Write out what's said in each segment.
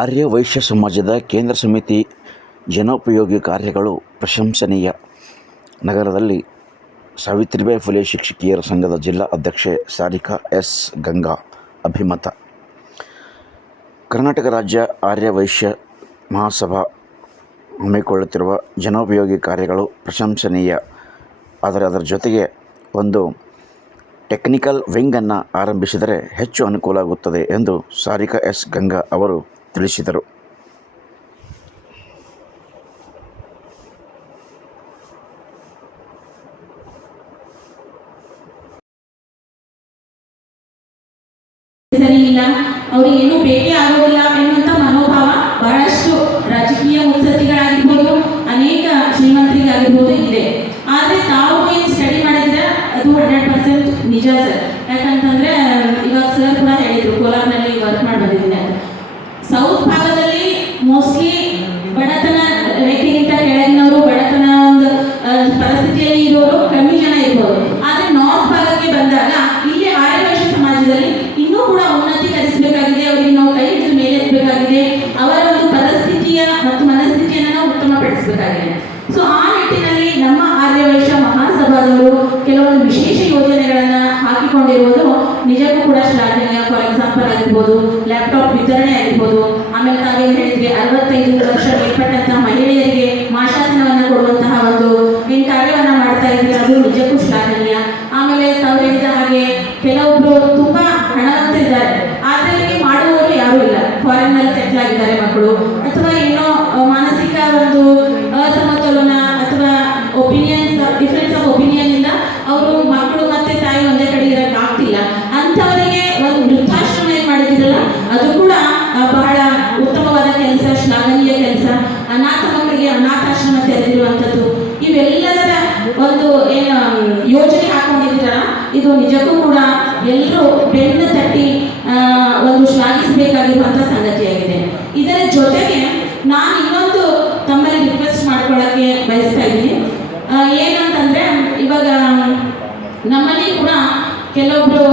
ಆರ್ಯ ವೈಶ್ಯ ಸಮಾಜದ ಕೇಂದ್ರ ಸಮಿತಿ ಜನೋಪಯೋಗಿ ಕಾರ್ಯಗಳು ಪ್ರಶಂಸನೀಯ. ನಗರದಲ್ಲಿ ಸಾವಿತ್ರಿಬಾಯಿ ಫುಲೆ ಶಿಕ್ಷಕಿಯರ ಸಂಘದ ಜಿಲ್ಲಾ ಅಧ್ಯಕ್ಷೆ ಸಾರಿಕಾ ಎಸ್. ಗಂಗಾ ಅಭಿಮತ. ಕರ್ನಾಟಕ ರಾಜ್ಯ ಆರ್ಯ ವೈಶ್ಯ ಮಹಾಸಭಾ ಹಮ್ಮಿಕೊಳ್ಳುತ್ತಿರುವ ಜನೋಪಯೋಗಿ ಕಾರ್ಯಗಳು ಪ್ರಶಂಸನೀಯ. ಆದರೆ ಅದರ ಜೊತೆಗೆ ಒಂದು ಟೆಕ್ನಿಕಲ್ ವಿಂಗನ್ನು ಆರಂಭಿಸಿದರೆ ಹೆಚ್ಚು ಅನುಕೂಲ ಆಗುತ್ತದೆ ಎಂದು ಸಾರಿಕಾ ಎಸ್. ಗಂಗಾ ಅವರು ತಿಳಿಸಿದರು. ಸರಿ ಇಲ್ಲ, ಅವ್ರಿಗೆ ಏನು ಬೇಕೇ ಆಗೋದಿಲ್ಲ ಎನ್ನುವಂತ ಮನೋಭಾವ ಬಹಳಷ್ಟು ರಾಜಕೀಯ ಮುತ್ಸದ್ದಿಗಳಾಗಿರ್ಬೋದು, ಅನೇಕ ಶ್ರೀಮಂತರಿಗಾಗಿರ್ಬೋದು ಇದೆ. ಆದ್ರೆ ತಾವು ಏನು ಸ್ಟಡಿ ಮಾಡಿದ್ರೆ ಅದು 100% ನಿಜ ಸರ್. ಯಾಕಂತಂದ್ರೆ ಇವಾಗ ಸರ್ ಕೂಡ ಹೇಳಿದ್ರು ಕೋಲಾರ್ನಲ್ಲಿ ವರ್ಕ್ ಮಾಡಿ ಬಂದಿದ್ದೀನಿ ಅಂತ. ಸೌತ್ ಭಾಗದಲ್ಲಿ ಮೋಸ್ಟ್ಲಿ ಬಡತನ ರೇಖೆಗಿಂತ ಕೆಳಗಿನವರು, ಬಡತನ ಒಂದು ಪರಿಸ್ಥಿತಿಯಲ್ಲಿ ಇರೋರು ಕಮ್ಮಿ ಜನ ಇರ್ಬೋದು. ಆದ್ರೆ ನಾರ್ತ್ ಭಾಗಕ್ಕೆ ಬಂದಾಗ ಇಲ್ಲಿ ಆರ್ಯ ವೈಶ್ಯ ಸಮಾಜದಲ್ಲಿ ಇನ್ನೂ ಕೂಡ ಉನ್ನತೀಕರಿಸಬೇಕಾಗಿದೆ. ಅವರಿಗೆ ನಾವು ಕೈ ಹಿಡಿದು ಮೇಲೆತ್ತಬೇಕಾಗಿದೆ. ಅವರ ಒಂದು ಪರಿಸ್ಥಿತಿಯ ಮತ್ತು ಮನಸ್ಥಿತಿಯನ್ನು ನಾವು ಉತ್ತಮಪಡಿಸಬೇಕಾಗಿದೆ. ಸೊ ಆ ನಿಟ್ಟಿನಲ್ಲಿ ನಮ್ಮ ಆರ್ಯ ವೈಶ್ಯ ಮಹಾಸಭಾದವರು ಕೆಲವೊಂದು ವಿಶೇಷ ಯೋಜನೆಗಳನ್ನ ಹಾಕಿಕೊಂಡಿರುವುದು ನಿಜಕ್ಕೂ ಕೂಡ ಶ್ಲಾಘನೀಯ. ಫಾರ್ ಎಕ್ಸಾಂಪಲ್ ಆಗಿರ್ಬೋದು, ಲ್ಯಾಪ್ಟಾಪ್ ವಿತರಣೆ ಆಗಿರ್ಬೋದು. ಆಮೇಲೆ ತಾವೇನು ಹೇಳಿದ್ವಿ, 65 ವರ್ಷ ಮೇಲ್ಪಟ್ಟಂತಹ ಮಹಿಳೆಯರಿಗೆ ಮಾಶಾಸನವನ್ನು ಕೊಡುವಂತಹ ಒಂದು ಏನು ಕಾರ್ಯವನ್ನ ಮಾಡ್ತಾ ಇದ್ವಿ, ಅದು ನಿಜಕ್ಕೂ ಶ್ಲಾಘನೀಯ. ಆಮೇಲೆ ತಾವು ಹೇಳಿದ ಹಾಗೆ ಕೆಲವೊಬ್ರು ತುಂಬಾ ಹಣವಂತರಿದ್ದಾರೆ, ಆದ್ರೆ ಅವರಿಗೆ ಮಾಡುವವರು ಯಾರು ಇಲ್ಲ. ಫಾರಿನ್ ನಲ್ಲಿ ಸೆಟ್ಲ್ ಆಗಿದ್ದಾರೆ ಮಕ್ಕಳು, ಅಥವಾ ಏನೋ ಮಾನಸಿಕ ಒಂದು ಅಸಮತೋಲನ ಅಥವಾ ಒಪಿನಿಯನ್ಸ್ ಡಿಫರೆನ್ಸ್ ಆಫ್ ಒಪಿನಿಯನ್ ಇಂದ ಅವರು ಮಕ್ಕಳು ಮತ್ತೆ ತಾಯಿ ಒಂದೇ ಕಡೆ ಇರಕ್ಕೆ ಆಗ್ತಿಲ್ಲ. ಅಂಥವರಿಗೆ ಒಂದು ವೃದ್ಧಾಶ್ರಮ ಏನ್ ಮಾಡಿದಿರಲ್ಲ, ಅದು ಕೂಡ ಬಹಳ ಉತ್ತಮವಾದ ಕೆಲಸ, ಶ್ಲಾಘನೀಯ ಕೆಲಸ. ಅನಾಥ ಮಕ್ಕಳಿಗೆ ಅನಾಥಾಶ್ರಮ ತೆರೆದಿರುವಂಥದ್ದು, ಇವೆಲ್ಲದರ ಒಂದು ಏನು ಯೋಜನೆ ಹಾಕೊಂಡಿದ್ದೀರಲ್ಲ, ಇದು ನಿಜಕ್ಕೂ ಕೂಡ ಎಲ್ಲರೂ ಬೆನ್ನು ತಟ್ಟಿ ಒಂದು ಶ್ಲಾಘಿಸಬೇಕಾಗಿರುವಂಥ ಸಂಗತಿಯಾಗಿದೆ. ಇದರ ಜೊತೆಗೆ ನಾನು ಇನ್ನೊಂದು ತಮ್ಮಲ್ಲಿ ರಿಕ್ವೆಸ್ಟ್ ಮಾಡ್ಕೊಳ್ಳೋಕ್ಕೆ ಬಯಸ್ತಾ ಇದ್ದೀನಿ. ಏನಂತಂದ್ರೆ, ಇವಾಗ ನಮ್ಮಲ್ಲಿ ಕೂಡ ಕೆಲವೊಬ್ರು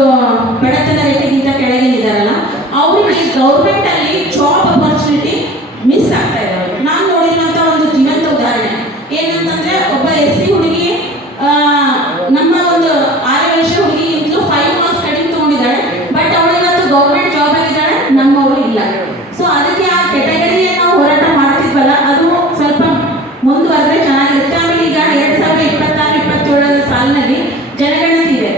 ಬಡತನ ರೇಖೆಗಿಂತ ಕೆಳಗೇನಿದಾರಲ್ಲ, ಅವರಿಗೆ ಗೌರ್ಮೆಂಟ್ ಅಲ್ಲಿ ಜಾಬ್ ಅಪರ್ಚುನಿಟಿ ಮಿಸ್ ಆಗ್ತಾ ಇದ್ದಾರೆ. ನಾನು ನೋಡಿರುವಂತ ಒಂದು ಜೀವಂತ ಉದಾಹರಣೆ ಏನಂತಂದ್ರೆ, ಒಬ್ಬ SC ಹುಡುಗಿ ನಮ್ಮ ಒಂದು ಆರ್ಯ ವೈಶ್ಯ ಹುಡುಗಿ ಇಂತಲೂ 5 ಮಾರ್ಕ್ಸ್ ಕಡಿಮೆ ತಗೊಂಡಿದ್ದಾಳೆ. ಬಟ್ ಅವಳು ಇವತ್ತು ಗೌರ್ಮೆಂಟ್ ಜಾಬ್ ಆಗಿದ್ದಾಳೆ, ನಮ್ಮವಳು ಇಲ್ಲ. ಸೊ ಅದಕ್ಕೆ ಆ ಕೆಟಗರಿಯನ್ನು ನಾವು ಹೋರಾಟ ಮಾಡ್ತಿದ್ವಲ್ಲ, ಅದು ಸ್ವಲ್ಪ ಮುಂದುವರೆದ್ರೆ ಚೆನ್ನಾಗಿರುತ್ತೆ. ಆಮೇಲೆ ಈಗ 2026-27 ಸಾಲಿನಲ್ಲಿ ಜನಗಣತಿ ಇದೆ.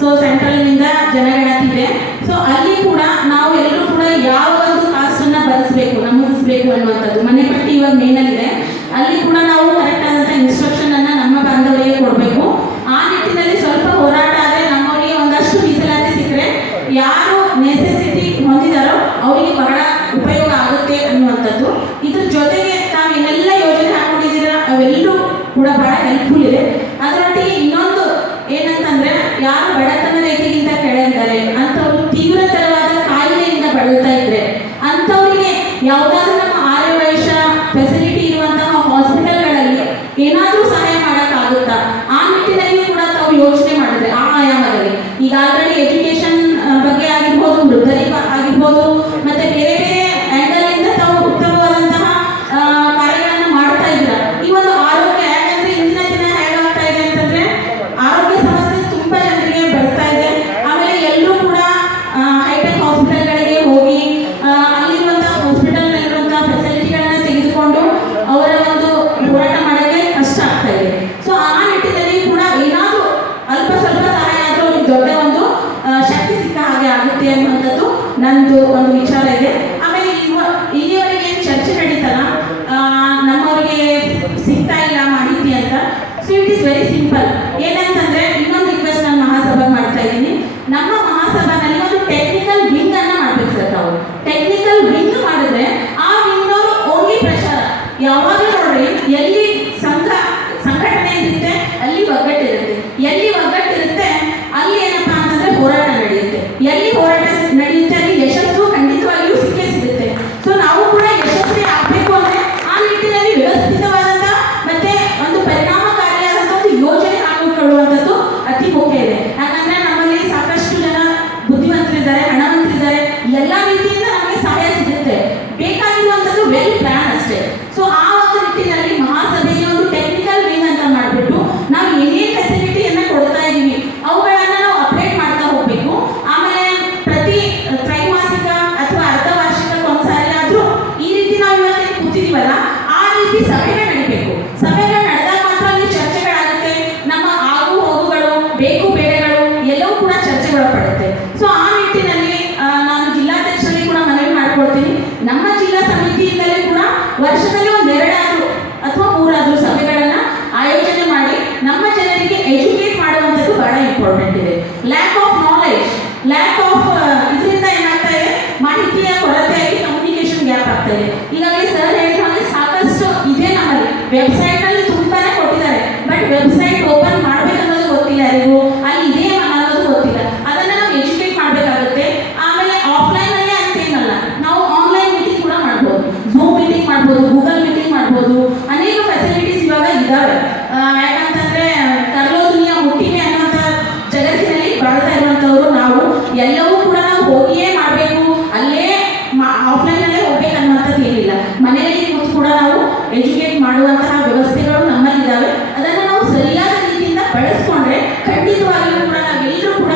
ಸೊ ಸೆಂಟ್ರಲ್ ನಿಂದ ಜನಗಣತಿ ಇದೆ. ಸೊ ಅಲ್ಲಿ ಕೂಡ ನಾವು ಎಲ್ಲರೂ ಕೂಡ ಯಾವ ಒಂದು ಕಾಸ್ಟ್ ಅನ್ನ ಬರೆಸಬೇಕು, ನಮೂದಿಸಬೇಕು ಅನ್ನುವಂಥದ್ದು ಮನೆ ಪಟ್ಟಿ ಇವಾಗ ಮೇನಲ್ಲಿದೆ. ಅಲ್ಲಿ ಕೂಡ ನಾವು ಕರೆಕ್ಟ್ ಆದಂತ ಇನ್ಸ್ಟ್ರಕ್ಷನ್ ಅನ್ನ ನಮ್ಮ ಬಾಂಧವರಿಗೆ ಕೊಡಬೇಕು. ಆ ನಿಟ್ಟಿನಲ್ಲಿ ಸ್ವಲ್ಪ ಹೋರಾಟ ಆದ್ರೆ ನಮ್ಮವರಿಗೆ ಒಂದಷ್ಟು ಮೀಸಲಾತಿ ಸಿಕ್ಕರೆ ಯಾರು ನೆಸೆಸಿಟಿ ಹೊಂದಿದಾರೋ ಅವರಿಗೆ ಬಹಳ ಉಪಯೋಗ ಆಗುತ್ತೆ ಅನ್ನುವಂಥದ್ದು. ಇದ್ರ ಜೊತೆಗೆ ತಾವು ಏನೆಲ್ಲ ಯೋಜನೆ ಹಾಕೊಂಡಿದ್ದೀರಾ ಅವೆಲ್ಲೂ ಕೂಡ ಬಹಳ ಹೆಲ್ಪ್ಫುಲ್ ಇದೆ. ಅದರೊಟ್ಟಿಗೆ ಇನ್ನೊಂದು ಏನಂತಂದ್ರೆ, ಯಾರು ಬಡತನ ರೇಖೆಗಿಂತ ಕೆಳಗಿದ್ದಾರೆ ಅಂಥವ್ರು ತೀವ್ರತರವಾದ ಕಾಯಿಲೆಯಿಂದ ಬಳಲ್ತಾ ಇದ್ರೆ ಅಂಥವರಿಗೆ ಯಾವುದಾದ್ರೂ ನಮ್ಮ ಆರ್ಯ ವೈಶ್ಯ ಫೆಸಿಲಿಟಿ ಇರುವಂತಹ ಹಾಸ್ಪಿಟಲ್ಗಳಲ್ಲಿ ಏನಾದರೂ ಸಹಾಯ ಮಾಡೋಕ್ಕಾಗುತ್ತಾ, ಆ ನಿಟ್ಟಿನಲ್ಲಿ ಕೂಡ ತಾವು ಯೋಚನೆ ಮಾಡಿದ್ರೆ ಆ ಆಯಾಮದಲ್ಲಿ ಈಗ ಆಲ್ರೆಡಿ ಎಜುಕೇಶನ್ ಬಗ್ಗೆ ಆಗಿರ್ಬೋದು, ವೃದ್ಧರಿಗೆ ಆಗಿರ್ಬೋದು, ಮತ್ತೆ ಬೇರೆ ಬೇರೆ ಆಂಗಲ್ ಇಂದ ತಾವು ಉತ್ತಮವಾದಂತಹ ಕಾರ್ಯಗಳನ್ನ ಮಾಡ್ತಾ ಇದ್ರ. ಈ ಒಂದು ಆರೋಗ್ಯ, ಯಾಕಂದ್ರೆ ಇಂದಿನ ದಿನ ಹೇಗಾಗ್ತಾ ಇದೆ ಅಂತಂದ್ರೆ, ಆರೋಗ್ಯ ಸಮಸ್ಯೆ ತುಂಬಾ ಜನರಿಗೆ ಬರ್ತಾ ಇದೆ. ಆಮೇಲೆ ಎಲ್ಲರೂ ಕೂಡ ಹೈಟೆಕ್ ಹಾಸ್ಪಿಟಲ್ಗಳಿಗೆ ಹೋಗಿ ಅಲ್ಲಿರುವಂತಹ ಹಾಸ್ಪಿಟಲ್ನಲ್ಲಿರುವಂತಹ ಜಿಲ್ಲಾ ಸಮಿತಿಯಿಂದಲೇ ಕೂಡ ವರ್ಷದಲ್ಲಿ ಒಂದೆರಡಾದರೂ ಅಥವಾ ಮೂರಾದರೂ ಸಭೆಗಳನ್ನ ಆಯೋಜನೆ ಮಾಡಿ ನಮ್ಮ ಜನರಿಗೆ ಎಜುಕೇಟ್ ಮಾಡುವಂಥದ್ದು ಬಹಳ ಇಂಪಾರ್ಟೆಂಟ್ ಇದೆ. Lack of knowledge, lack of ಇದರಿಂದ ಏನಾಗ್ತಾ ಇದೆ, ಮಾಹಿತಿಯ ಕೊರತೆಯಾಗಿ ಕಮ್ಯುನಿಕೇಶನ್ ಗ್ಯಾಪ್ ಆಗ್ತಾ ಇದೆ. ಈಗಾಗಲೇ ಸರ್ ಹೇಳಿದ ಹಾಗೆ ಸಾಕಷ್ಟು ಇದೆ ನಮ್ಮಲ್ಲಿ, ವೆಬ್ಸೈಟ್ ನಲ್ಲಿ ತುಂಬಾನೇ ಕೊಟ್ಟಿದ್ದಾರೆ, ಬಟ್ ವೆಬ್ಸೈಟ್ ಓಪನ್ ಮಾಡ್ಬೇಕನ್ನೋದು ಗೊತ್ತಿಲ್ಲ ಯಾರಿಗೂ, ಅಲ್ಲಿ ಇದೆ ಅನ್ನೋದು ಗೊತ್ತಿಲ್ಲ. ಅದನ್ನ ನಾವು ಎಜುಕೇಟ್ ಮಾಡಬೇಕಾಗುತ್ತೆ. ಆಮೇಲೆ ಆಫ್ಲೈನ್ ಅಲ್ಲೇ ಅಂತೇನಲ್ಲ, ನಾವು ಆನ್ಲೈನ್ ಮೀಟಿಂಗ್ ಕೂಡ ಮಾಡ್ಬೋದು, ಝೂಮ್ ಮೀಟಿಂಗ್ ಮಾಡ್ಬೋದು, ಗೂಗಲ್ ಮೀಟಿಂಗ್ ಮಾಡ್ಬೋದು, ಅನೇಕ ಫೆಸಿಲಿಟೀಸ್ ಇವಾಗ ಇದಾವೆ. ಯಾಕಂತಂದ್ರೆ ಕರ್ಲೋ ದುನಿಯಾ ಮುಟ್ಟಿನೇ ಅನ್ನುವಂಥ ಜಗತ್ತಿನಲ್ಲಿ ಬಾಳ್ತಾ ಇರುವಂಥವ್ರು ನಾವು. ಎಲ್ಲವೂ ಕೂಡ ನಾವು ಹೋಗಿಯೇ ಮಾಡಬೇಕು, ಅಲ್ಲೇ ಆಫ್ಲೈನ್ ಅಲ್ಲೇ ಹೋಗ್ಬೇಕು ಅನ್ನುವಂಥದ್ದು ಏನಿಲ್ಲ. ಮನೆಯಲ್ಲಿ ಕೂತು ಕೂಡ ನಾವು ಎಜುಕೇಟ್ ಮಾಡುವಂತಹ ವ್ಯವಸ್ಥೆಗಳು ನಮ್ಮಲ್ಲಿದ್ದಾವೆ. ಅದನ್ನು ನಾವು ಸರಿಯಾದ ರೀತಿಯಿಂದ ಬಳಸ್ಕೊಂಡ್ರೆ ಖಂಡಿತವಾಗಿಯೂ ಕೂಡ ನಾವೆಲ್ಲರೂ ಕೂಡ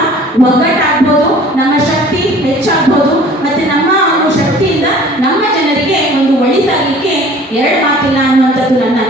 ಒಗ್ಗಟ್ಟಾಗ್ಬೋದು, ನಮ್ಮ ಶಕ್ತಿ ಹೆಚ್ಚಾಗ್ಬೋದು, ಮತ್ತೆ ನಮ್ಮ ಒಂದು ಶಕ್ತಿಯಿಂದ ನಮ್ಮ ಜನರಿಗೆ ಒಂದು ಒಳಿತಾಗಲಿಕ್ಕೆ ಎರಡು ಮಾತಿಲ್ಲ ಅನ್ನುವಂಥದ್ದು ನನ್ನ